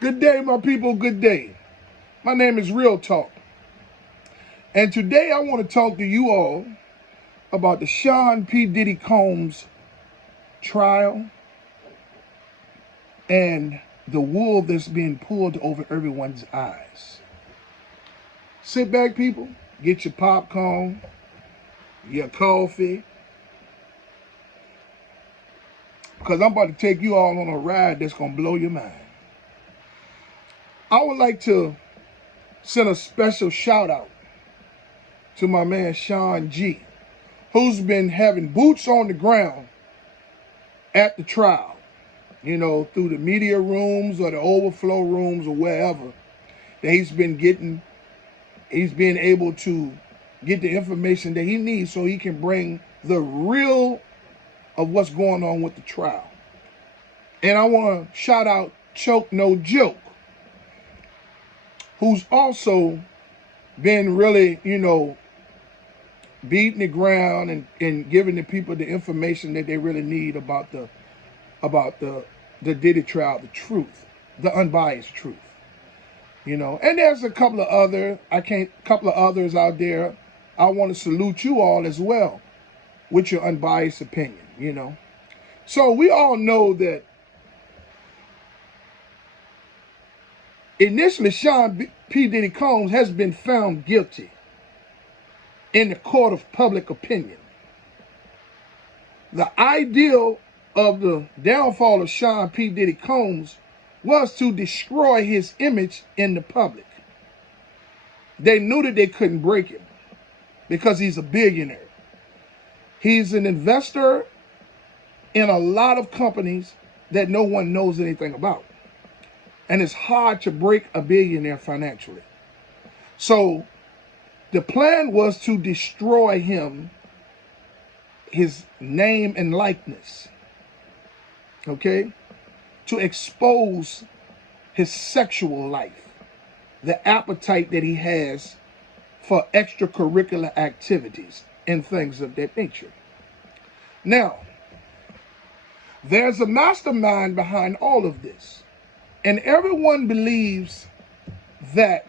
Good day, my people, good day. My name is Real Talk. And today I want to talk to you all about the Sean P. Diddy Combs trial and the wool that's being pulled over everyone's eyes. Sit back, people, get your popcorn, your coffee, because I'm about to take you all on a ride that's going to blow your mind. I would like to send a special shout out to my man Sean G, who's been having boots on the ground at the trial, through the media rooms or the overflow rooms or wherever, that he's been able to get the information that he needs so he can bring the real of what's going on with the trial. And I want to shout out Choke No Joke, who's also been really, beating the ground and giving the people the information that they really need about the Diddy trial, the truth, the unbiased truth. And there's a couple of others out there. I want to salute you all as well with your unbiased opinion, So we all know that initially Sean P. Diddy Combs has been found guilty in the court of public opinion. The ideal of the downfall of Sean P. Diddy Combs was to destroy his image in the public. They knew that they couldn't break him because he's a billionaire. He's an investor in a lot of companies that no one knows anything about. And it's hard to break a billionaire financially. So the plan was to destroy him, his name and likeness, okay? To expose his sexual life, the appetite that he has for extracurricular activities and things of that nature. Now, there's a mastermind behind all of this, and everyone believes that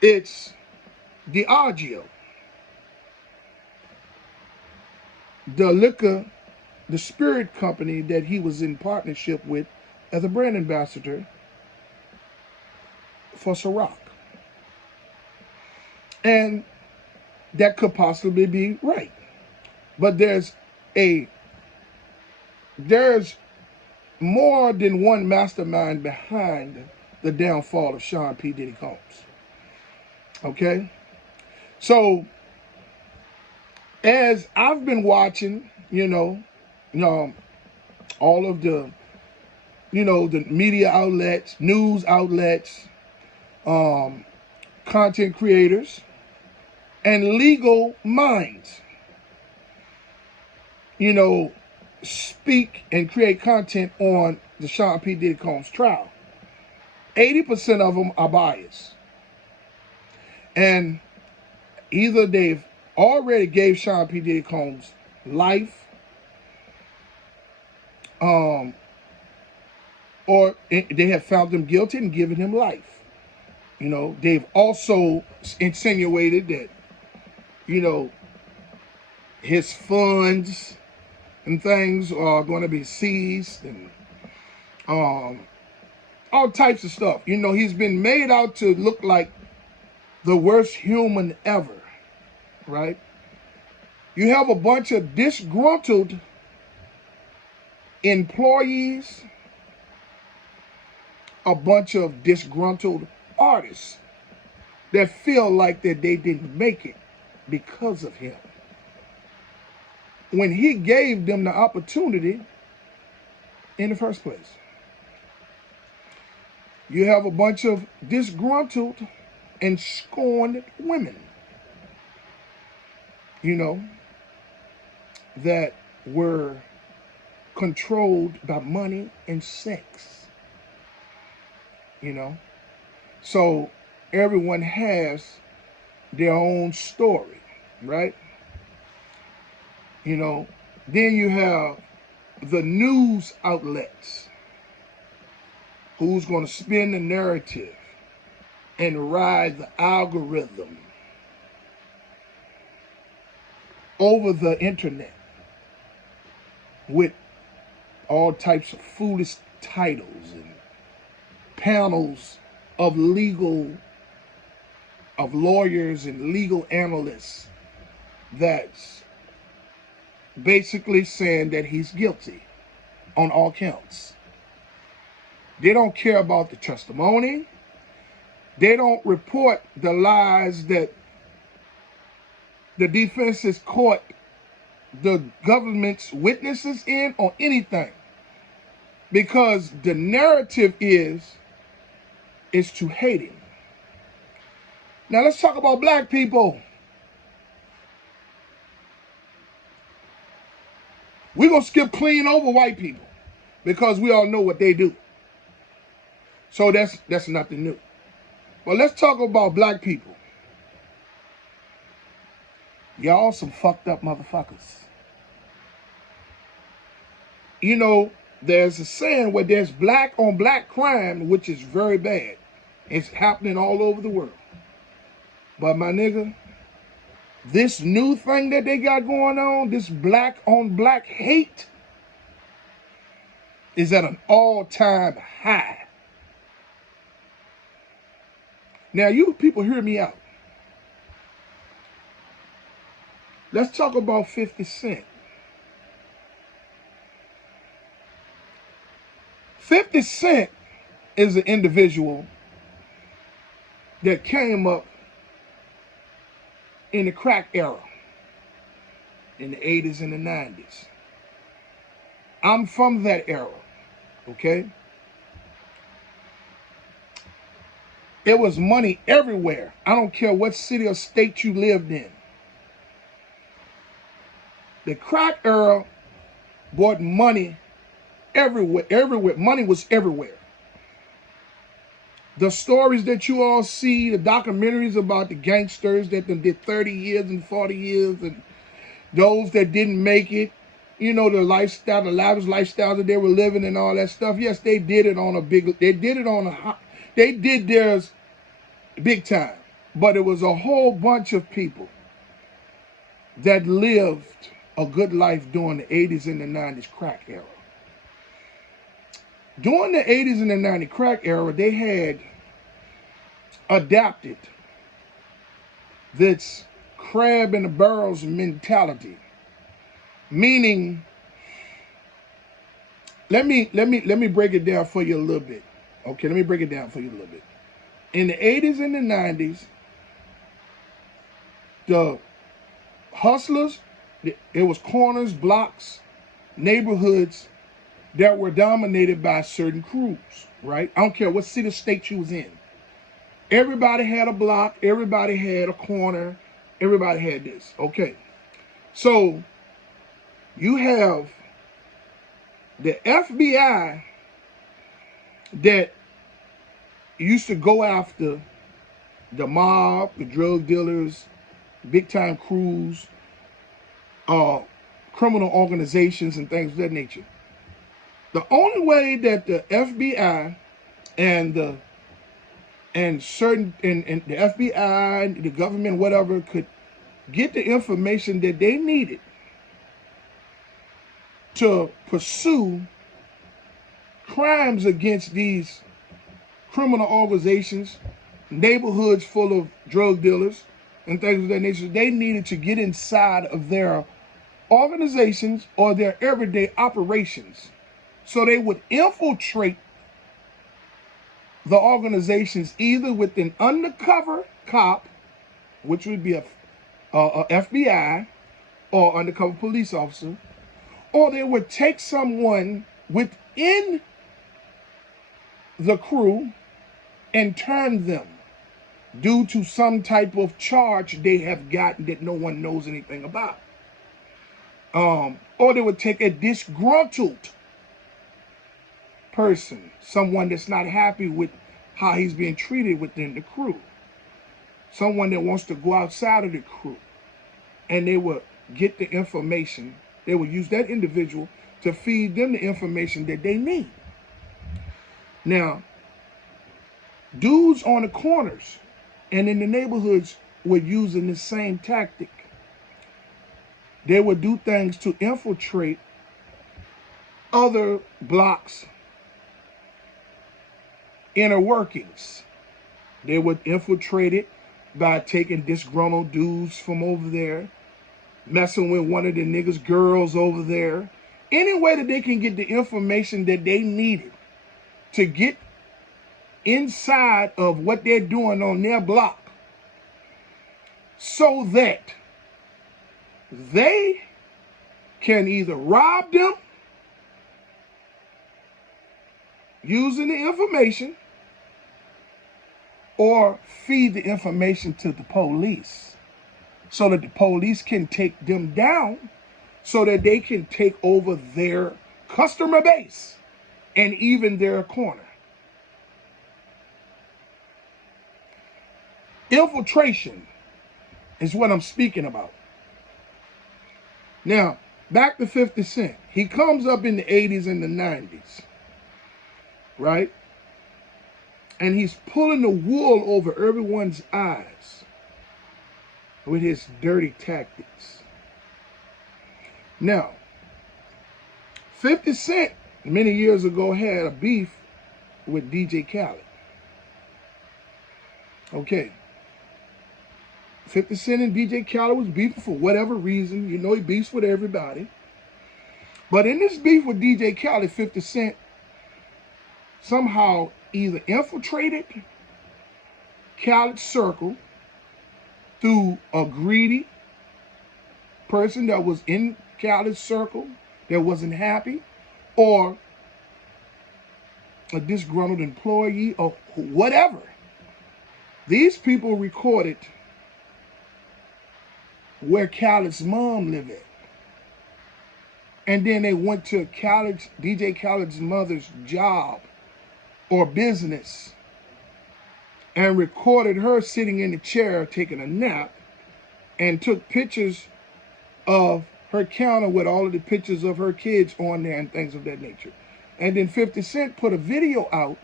it's Diageo, the spirit company that he was in partnership with as a brand ambassador for Ciroc. And that could possibly be right. But there's more than one mastermind behind the downfall of Sean P. Diddy Combs. Okay? So, as I've been watching, all of the, the media outlets, news outlets, content creators, and legal minds, speak and create content on the Sean P. Diddy Combs trial. 80% of them are biased. And either they've already gave Sean P. Diddy Combs life, or they have found him guilty and given him life. They've also insinuated that, his funds and things are going to be seized and all types of stuff. He's been made out to look like the worst human ever, right? You have a bunch of disgruntled employees, a bunch of disgruntled artists that feel like that they didn't make it because of him, when he gave them the opportunity in the first place. You have a bunch of disgruntled and scorned women, that were controlled by money and sex, So everyone has their own story, right? Then you have the news outlets who's going to spin the narrative and ride the algorithm over the internet with all types of foolish titles and panels of lawyers and legal analysts that's basically saying that he's guilty on all counts. They don't care about the testimony. They don't report the lies that the defense has caught the government's witnesses in or anything. Because the narrative is to hate him. Now let's talk about black people. We're going to skip clean over white people because we all know what they do. So that's nothing new. But let's talk about black people. Y'all some fucked up motherfuckers. You know, there's a saying where there's black on black crime, which is very bad. It's happening all over the world. But my nigga, this new thing that they got going on, this black on black hate, is at an all-time high. Now, you people hear me out. Let's talk about 50 Cent. 50 Cent is an individual that came up in the crack era, in the 80s and the 90s. I'm from that era, okay? It was money everywhere. I don't care what city or state you lived in. The crack era brought money everywhere. Money was everywhere. The stories that you all see, the documentaries about the gangsters that did 30 years and 40 years, and those that didn't make it, you know, the lifestyle, the lavish lifestyle that they were living and all that stuff. Yes, they did it on a big, they did theirs big time. But it was a whole bunch of people that lived a good life during the 80s and the 90s crack era. During the 80s and the 90s crack era, they had adapted this crab in the barrels mentality. Meaning, let me break it down for you a little bit. Okay, let me break it down for you a little bit. In the 80s and the 90s, the hustlers, it was corners, blocks, neighborhoods that were dominated by certain crews, right? I don't care what city or state you was in. Everybody had a block, everybody had a corner, everybody had this, okay? So, you have the FBI that used to go after the mob, the drug dealers, big-time crews, criminal organizations, and things of that nature. The only way that the FBI and the FBI and the government, whatever, could get the information that they needed to pursue crimes against these criminal organizations, neighborhoods full of drug dealers, and things of that nature, they needed to get inside of their organizations or their everyday operations. So they would infiltrate the organizations either with an undercover cop, which would be a FBI or undercover police officer, or they would take someone within the crew and turn them due to some type of charge they have gotten that no one knows anything about. Or they would take a disgruntled person, someone that's not happy with how he's being treated within the crew, someone that wants to go outside of the crew, and they would get the information. They would use that individual to feed them the information that they need. Now, Dudes on the corners and in the neighborhoods were using the same tactic. They would do things to infiltrate other blocks' inner workings. They would infiltrate it by taking disgruntled dudes from over there, messing with one of the niggas' girls over there. Any way that they can get the information that they needed to get inside of what they're doing on their block, so that they can either rob them using the information or feed the information to the police so that the police can take them down so that they can take over their customer base and even their corner. Infiltration is what I'm speaking about. Now, back to 50 Cent. He comes up in the 80s and the 90s, right? And he's pulling the wool over everyone's eyes with his dirty tactics. Now, 50 Cent many years ago had a beef with DJ Khaled. Okay. 50 Cent and DJ Khaled was beefing for whatever reason. You know he beefs with everybody. But in this beef with DJ Khaled, 50 Cent somehow either infiltrated Khaled's circle through a greedy person that was in Khaled's circle that wasn't happy, or a disgruntled employee, or whatever. These people recorded where Khaled's mom lived at. And then they went to DJ Khaled's mother's job or business and recorded her sitting in the chair taking a nap and took pictures of her counter with all of the pictures of her kids on there and things of that nature. And then 50 Cent put a video out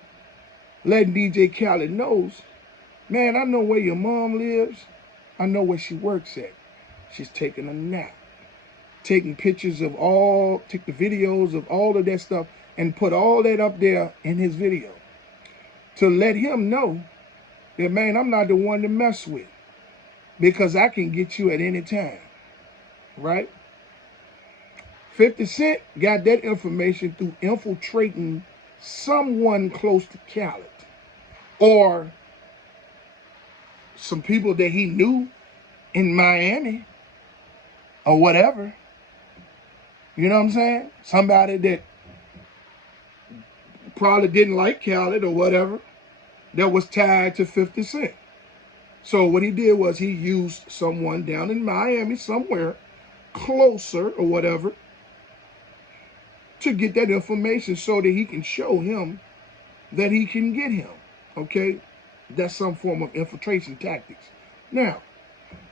letting DJ Khaled knows, man, I know where your mom lives. I know where she works at. She's taking a nap. Taking pictures of take the videos of all of that stuff and put all that up there in his video to let him know that, man, I'm not the one to mess with because I can get you at any time, right? 50 Cent got that information through infiltrating someone close to Khaled or some people that he knew in Miami or whatever. You know what I'm saying? Somebody that probably didn't like Khaled or whatever that was tied to 50 Cent. So what he did was he used someone down in Miami somewhere closer or whatever to get that information so that he can show him that he can get him, okay? That's some form of infiltration tactics. Now,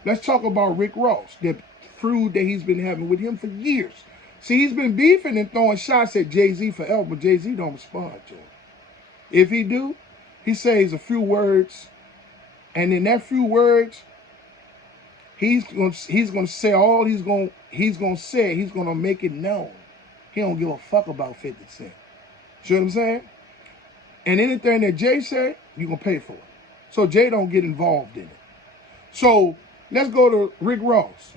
let's talk about Rick Ross, the feud that he's been having with him for years. See, he's been beefing and throwing shots at Jay-Z forever, but Jay-Z don't respond to him. If he do, he says a few words, and in that few words, he's gonna say all he's gonna say. He's gonna make it known. He don't give a fuck about 50 Cent. See what I'm saying? And anything that Jay say, you gonna pay for it. So Jay don't get involved in it. So let's go to Rick Ross.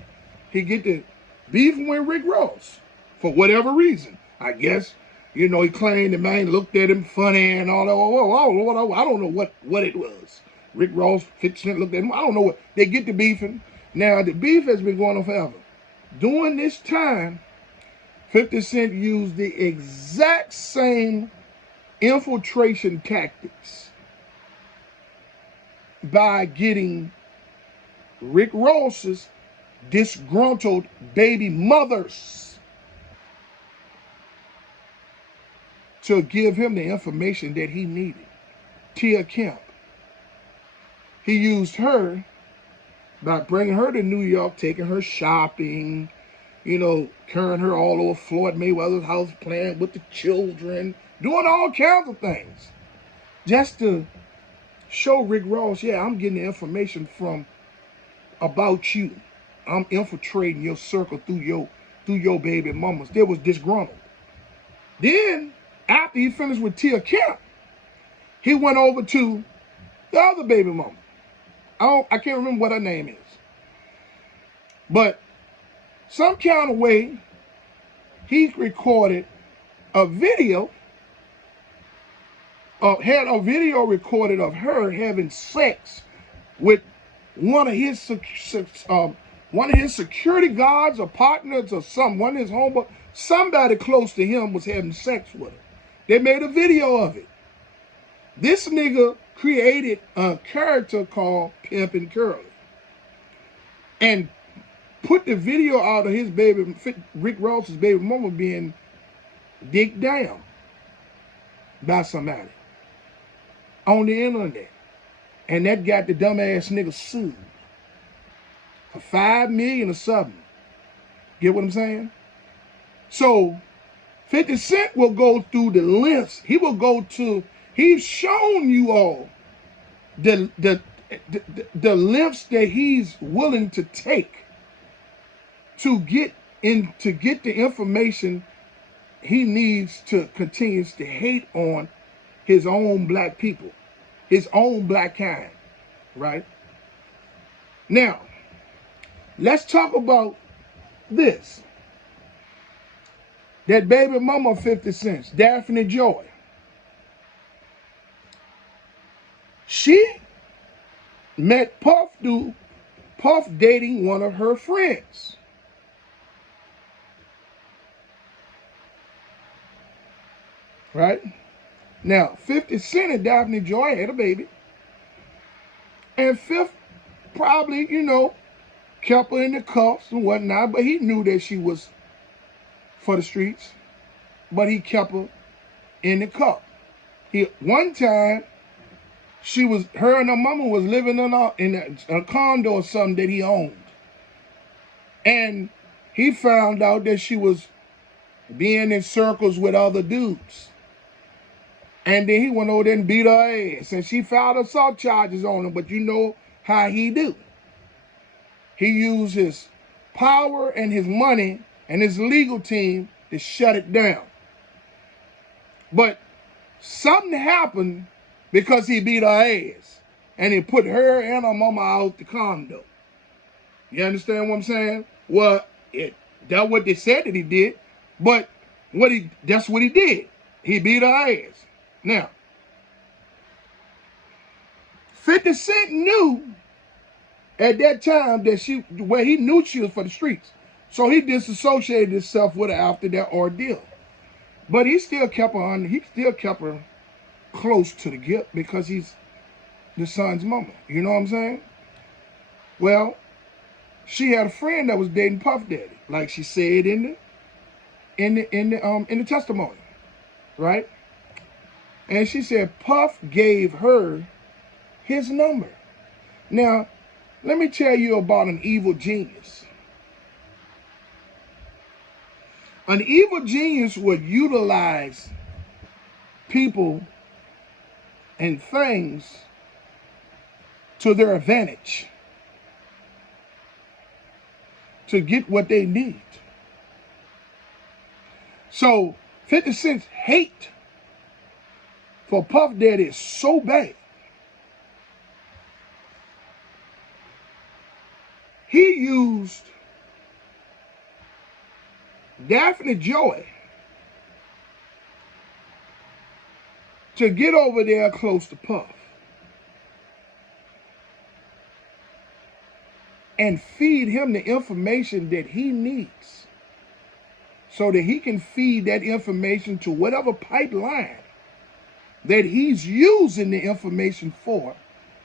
He get the beef with Rick Ross for whatever reason. I guess, you know, he claimed the man looked at him funny and all that. I don't know what it was. Rick Ross, 50 Cent looked at him. I don't know what. They get to beefing. Now, the beef has been going on forever. During this time, 50 Cent used the exact same infiltration tactics by getting Rick Ross's disgruntled baby mothers to give him the information that he needed. Tia Kemp. He used her by bringing her to New York, taking her shopping, you know, carrying her all over Floyd Mayweather's house, playing with the children, doing all kinds of things just to show Rick Ross, yeah, I'm getting the information from about you. I'm infiltrating your circle through your baby mamas. They was disgruntled. Then, after he finished with Tia Kemp, he went over to the other baby mama. I can't remember what her name is. But some kind of way, he recorded a video, had a video recorded of her having sex with one of his security guards or partners or one of his homeboys. Somebody close to him was having sex with her. They made a video of it. This nigga created a character called Pimpin' Curly and put the video out of his baby, Rick Ross's baby mama being dicked down by somebody on the internet. And that got the dumbass nigga sued for $5 million or something. Get what I'm saying? So 50 Cent will go through the lengths. He's shown you all the lengths that he's willing to take to get the information he needs to continue to hate on his own black people, his own black kind, right? Now, let's talk about this. That baby mama 50 Cent, Daphne Joy. She met Puff through Puff dating one of her friends. Right? Now, 50 Cent and Daphne Joy had a baby. And Fifth probably, kept her in the cuffs and whatnot, but he knew that she was for the streets, but he kept her in the cup. One time, her and her mama was living in a condo or something that he owned. And he found out that she was being in circles with other dudes. And then he went over there and beat her ass. And she filed assault charges on him, but you know how he do. He used his power and his money and his legal team to shut it down. But something happened because he beat her ass. And he put her and her mama out the condo. You understand what I'm saying? Well, that's what they said that he did. But that's what he did. He beat her ass. Now, 50 Cent knew at that time that he knew she was for the streets. So he disassociated himself with her after that ordeal. But he still kept her close to the hip because he's the son's mama. You know what I'm saying? Well, she had a friend that was dating Puff Daddy, like she said in the testimony, right? And she said Puff gave her his number. Now, let me tell you about an evil genius. An evil genius would utilize people and things to their advantage to get what they need. So 50 Cent's hate for Puff Daddy is so bad. He used Daphne Joy to get over there close to Puff and feed him the information that he needs so that he can feed that information to whatever pipeline that he's using the information for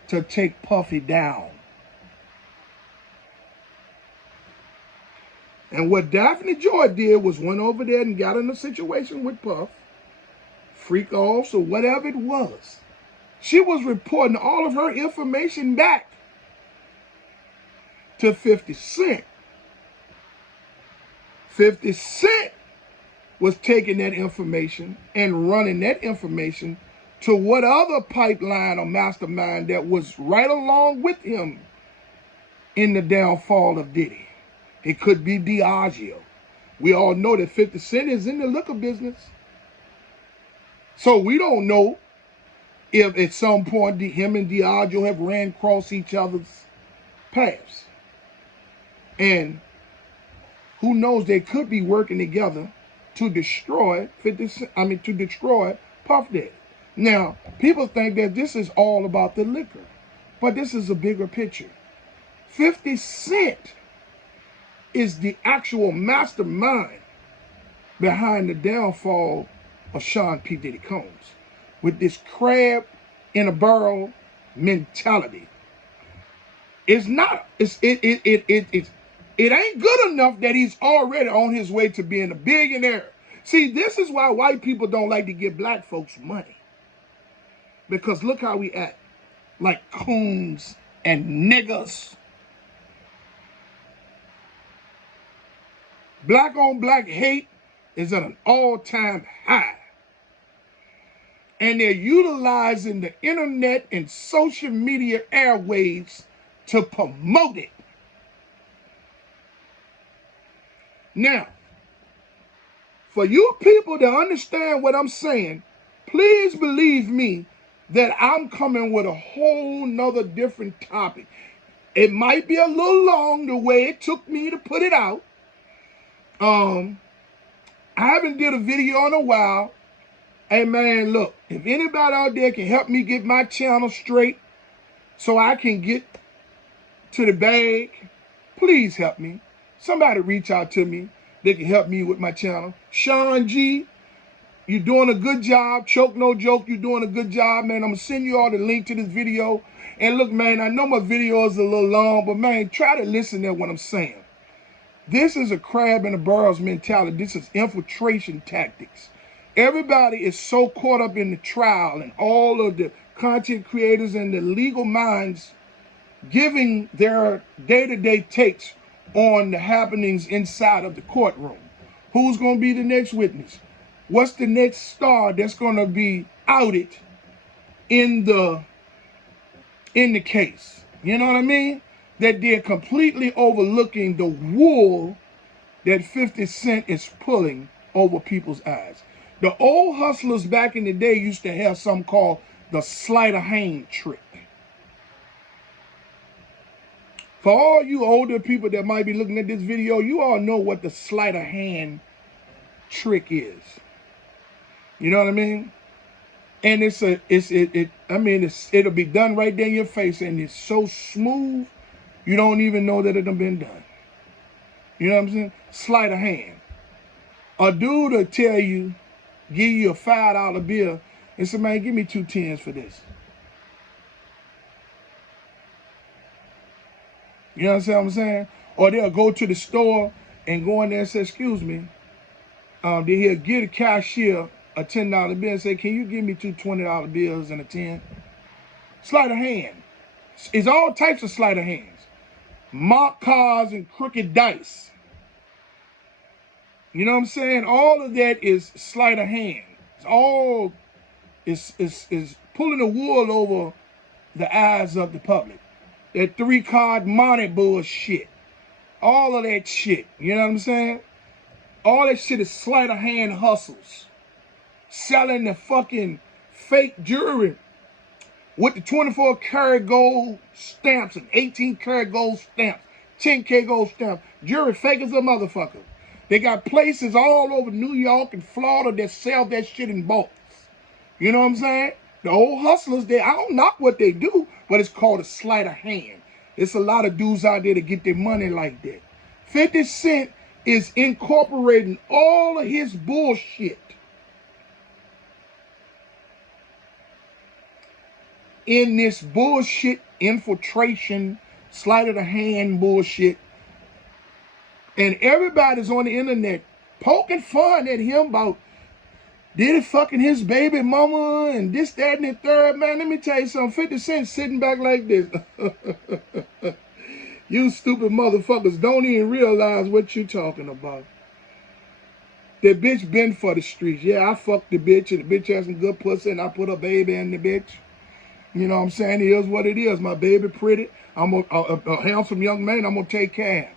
to take Puffy down. And what Daphne Joy did was went over there and got in a situation with Puff, freak offs or whatever it was. She was reporting all of her information back to 50 Cent. 50 Cent was taking that information and running that information to what other pipeline or mastermind that was right along with him in the downfall of Diddy. It could be Diageo. We all know that 50 Cent is in the liquor business. So we don't know if at some point him and Diageo have ran across each other's paths. And who knows, they could be working together to destroy to destroy Puff Daddy. Now, people think that this is all about the liquor, but this is a bigger picture. 50 Cent is the actual mastermind behind the downfall of Sean P. Diddy Combs with this crab in a barrel mentality. It ain't good enough that he's already on his way to being a billionaire. See, this is why white people don't like to give black folks money. Because look how we act, like coons and niggas. Black on black hate is at an all-time high. And they're utilizing the internet and social media airwaves to promote it. Now, for you people to understand what I'm saying, please believe me that I'm coming with a whole nother different topic. It might be a little long the way it took me to put it out. I haven't did a video in a while. Hey man, look, if anybody out there can help me get my channel straight so I can get to the bag, please help me. Somebody reach out to me. They can help me with my channel. Sean G, you're doing a good job. Choke no joke, you're doing a good job, man. I'm going to send you all the link to this video. And look, man, I know my video is a little long, but man, try to listen to what I'm saying. This is a crab in the barrels mentality. This is infiltration tactics. Everybody is so caught up in the trial and all of the content creators and the legal minds giving their day-to-day takes on the happenings inside of the courtroom. Who's going to be the next witness? What's the next star that's going to be outed in the case? You know what I mean? That they're completely overlooking the wool that 50 Cent is pulling over people's eyes. The old hustlers back in the day used to have something called the sleight of hand trick. For all you older people that might be looking at this video, you all know what the sleight of hand trick is. You know what I mean? And it'll be done right there in your face, and it's so smooth, you don't even know that it done been done. You know what I'm saying? Sleight of hand. A dude will tell you, give you a $5 bill, and say, man, give me 2 10s for this. You know what I'm saying? Or they'll go to the store and go in there and say, excuse me. Then he'll give the cashier a $10 bill and say, can you give me 2 $20 bills and a 10? Sleight of hand. It's all types of sleight of hands. Mock cars and crooked dice. You know what I'm saying? All of that is sleight of hand. It's all is pulling the wool over the eyes of the public. That 3-card money bullshit. All of that shit. You know what I'm saying? All that shit is sleight of hand hustles. Selling the fucking fake jewelry with the 24 karat gold stamps and 18 karat gold stamps, 10K gold stamps. Jewelry fake as a motherfucker. They got places all over New York and Florida that sell that shit in bulks. You know what I'm saying? The old hustlers, I don't knock what they do, but it's called a sleight of hand. It's a lot of dudes out there to get their money like that. 50 Cent is incorporating all of his bullshit in this bullshit infiltration, sleight of the hand bullshit. And everybody's on the internet poking fun at him about Diddy fucking his baby mama and this, that, and the third. Man, let me tell you something. 50 Cent sitting back like this. You stupid motherfuckers don't even realize what you're talking about. The bitch been for the streets. Yeah, I fucked the bitch, and the bitch has some good pussy, and I put a baby in the bitch. You know what I'm saying? It is what it is. My baby pretty. I'm a handsome young man. I'm going to take care of him.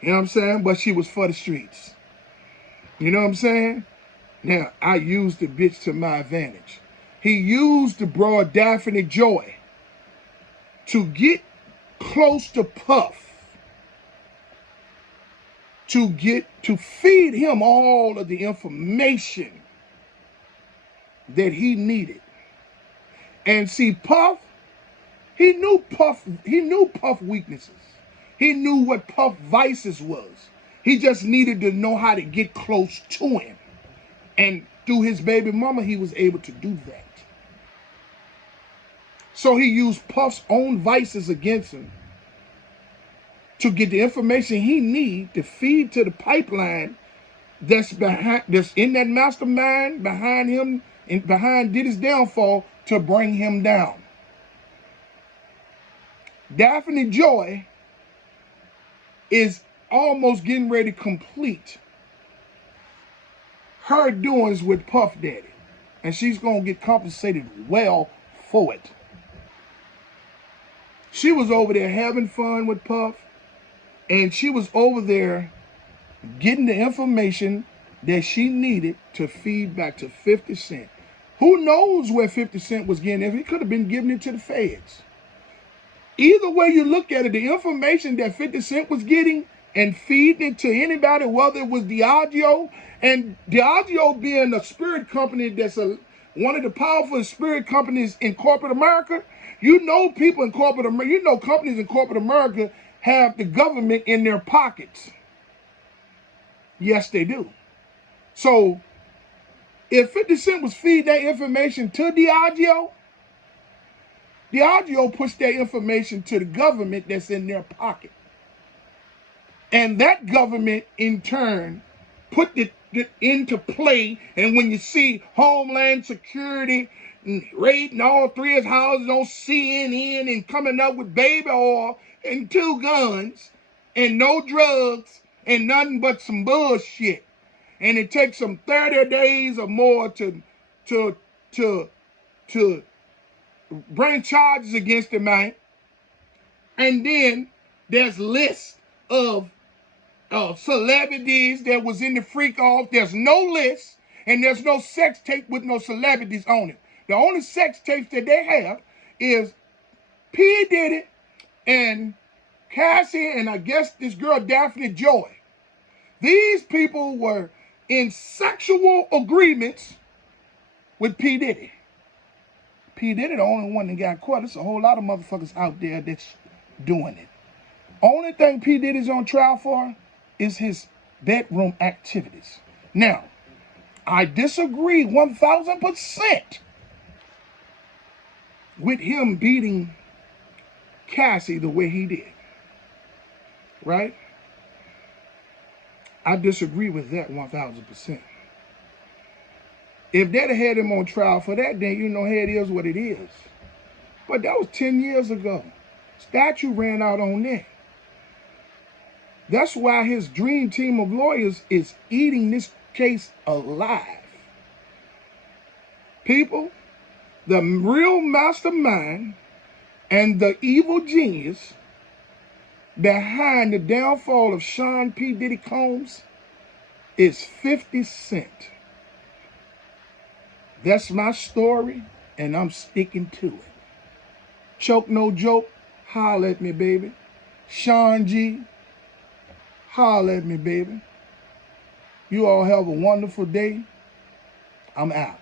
You know what I'm saying? But she was for the streets. You know what I'm saying? Now, I used the bitch to my advantage. He used the broad Daphne Joy to get close to Puff, to feed him all of the information that he needed. And see, Puff, he knew Puff weaknesses. He knew what Puff vices was. He just needed to know how to get close to him. And through his baby mama, he was able to do that. So he used Puff's own vices against him to get the information he needed to feed to the pipeline that's in that mastermind behind him and behind Diddy's downfall to bring him down. Daphne Joy is almost getting ready to complete her doings with Puff Daddy, and she's going to get compensated well for it. She was over there having fun with Puff, and she was over there getting the information that she needed to feed back to 50 Cent. Who knows where 50 Cent was getting it? He could have been giving it to the feds. Either way you look at it, the information that 50 Cent was getting and feeding it to anybody, whether it was Diageo, and Diageo being a spirit company that's one of the powerful spirit companies in corporate America, you know people in corporate America, you know companies in corporate America have the government in their pockets. Yes, they do. So if 50 Cent was feeding that information to Diageo, Diageo pushed that information to the government that's in their pocket. And that government, in turn, put it into play. And when you see Homeland Security raiding all three of his houses on CNN and coming up with baby oil and 2 guns and no drugs and nothing but some bullshit, and it takes them 30 days or more to bring charges against the man, and then there's lists of celebrities that was in the freak off. There's no list, and there's no sex tape with no celebrities on it. The only sex tapes that they have is P. Diddy and Cassie, and I guess this girl Daphne Joy. These people were in sexual agreements with P. Diddy. P. Diddy the only one that got caught. There's a whole lot of motherfuckers out there that's doing it. Only thing P. Diddy's on trial for is his bedroom activities. Now, I disagree 1,000% with him beating Cassie the way he did. Right? I disagree with that 1,000%. If they'd have had him on trial for that, then you know, hey, it is what it is. But that was 10 years ago. Statute ran out on that. That's why his dream team of lawyers is eating this case alive. People, the real mastermind and the evil genius behind the downfall of Sean P. Diddy Combs is 50 Cent. That's my story, and I'm sticking to it. Choke no joke, holler at me, baby. Sean G, holler at me, baby. You all have a wonderful day. I'm out.